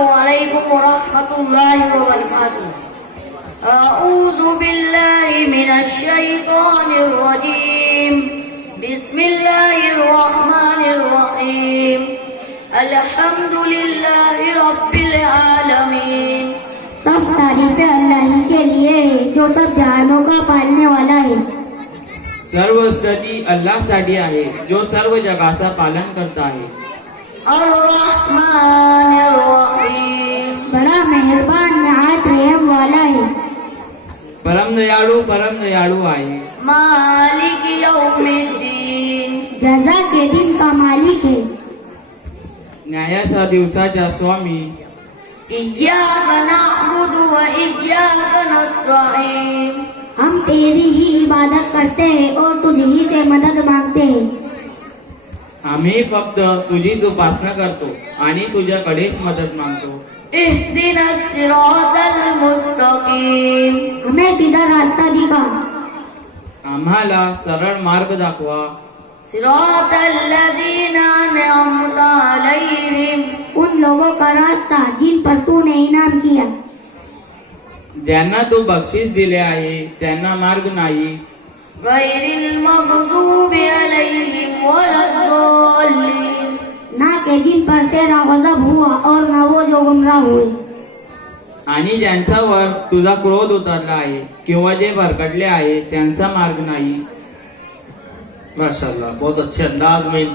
عليكم ورحمة الله وبركاته. أعوذ بالله من الشيطان الرجيم. بسم الله الرحمن الرحيم. الحمد لله رب العالمين. सब तारीफें अल्लाह ही के लिए है जो सब जहानों का पालने वाला है. सर्व स्तुती अल्लाहसाठी आहे जो सर्व जगाचा पालन करता आहे. الرحمن الرحيم. बड़ा मेहरबान नहायत रहम वाला है. परम दयाळू आहे. مالك يوم الدين. जजा के दिन का मालिक है. न्यायाच्या दिवसाच्या स्वामी. إياك نعبد وإياك نستعين. हम तेरी ही इबादत करते हैं और तुझे ही से मदद मांगते हैं. आम्ही फक्त तुझीच उपासना करतो आणि तुझ्याकडेच मदत मागतो. اهدنا الصراط المستقيم. हमें सीधा रास्ता दिखा. आम्हाला सरळ मार्ग दाखवा. صراط الذين أنعمت عليهم. उन लोगों का रास्ता जिन पर तूने इनाम किया. ज्यांना तू बक्षीस दिले आहे त्यांना मार्ग नाही. غير المغضوب عليهم ولا الضالين. ना के जिन पर तेरा गजब हुआ और ना वो जो गुमराह हुए. आणि ज्यांच्यावर तुझा क्रोध उतरला आहे किंवा जे भरकटले आहे त्यांचा मार्ग नाही. माशाल्लाह, बहुत अच्छे अंदाज में इन